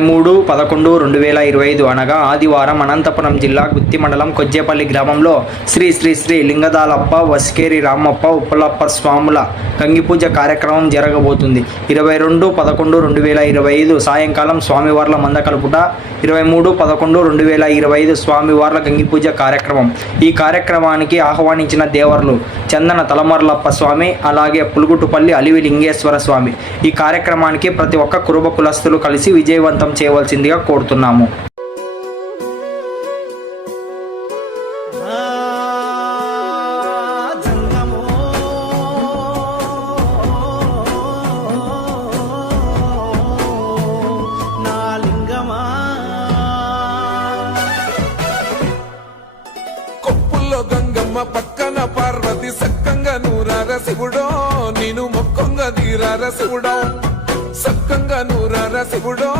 మూడు పదకొండు రెండు వేల ఇరవై ఐదు అనగా ఆదివారం అనంతపురం జిల్లా గుత్తి మండలం కొజ్జేపల్లి గ్రామంలో శ్రీ శ్రీ శ్రీ లింగదాలప్ప వస్కేరి రామప్ప ఉప్పలప్ప స్వాముల గంగిపూజ కార్యక్రమం జరగబోతుంది. ఇరవై రెండు పదకొండు రెండు వేల ఇరవై ఐదు సాయంకాలం స్వామివార్ల మంద కలుపుట ఇరవై మూడు పదకొండు రెండు వేల ఇరవై ఐదు స్వామివార్ల గంగిపూజ కార్యక్రమం. ఈ కార్యక్రమానికి ఆహ్వానించిన దేవర్లు చందన తలమర్లప్ప స్వామి అలాగే పులుగుట్టుపల్లి అలివి లింగేశ్వర స్వామి. ఈ కార్యక్రమానికి ప్రతి ఒక్క కురుబ కులస్తులు కలిసి విజయవంతం చేయవలసిందిగా కోరుతున్నాము. కొప్పుల్లో గంగమ్మ పక్కన పార్వతి సక్కంగా నూరార శివుడో నేను మొక్కంగా తీరార శివుడో. సక్కంగా నూరార శివుడో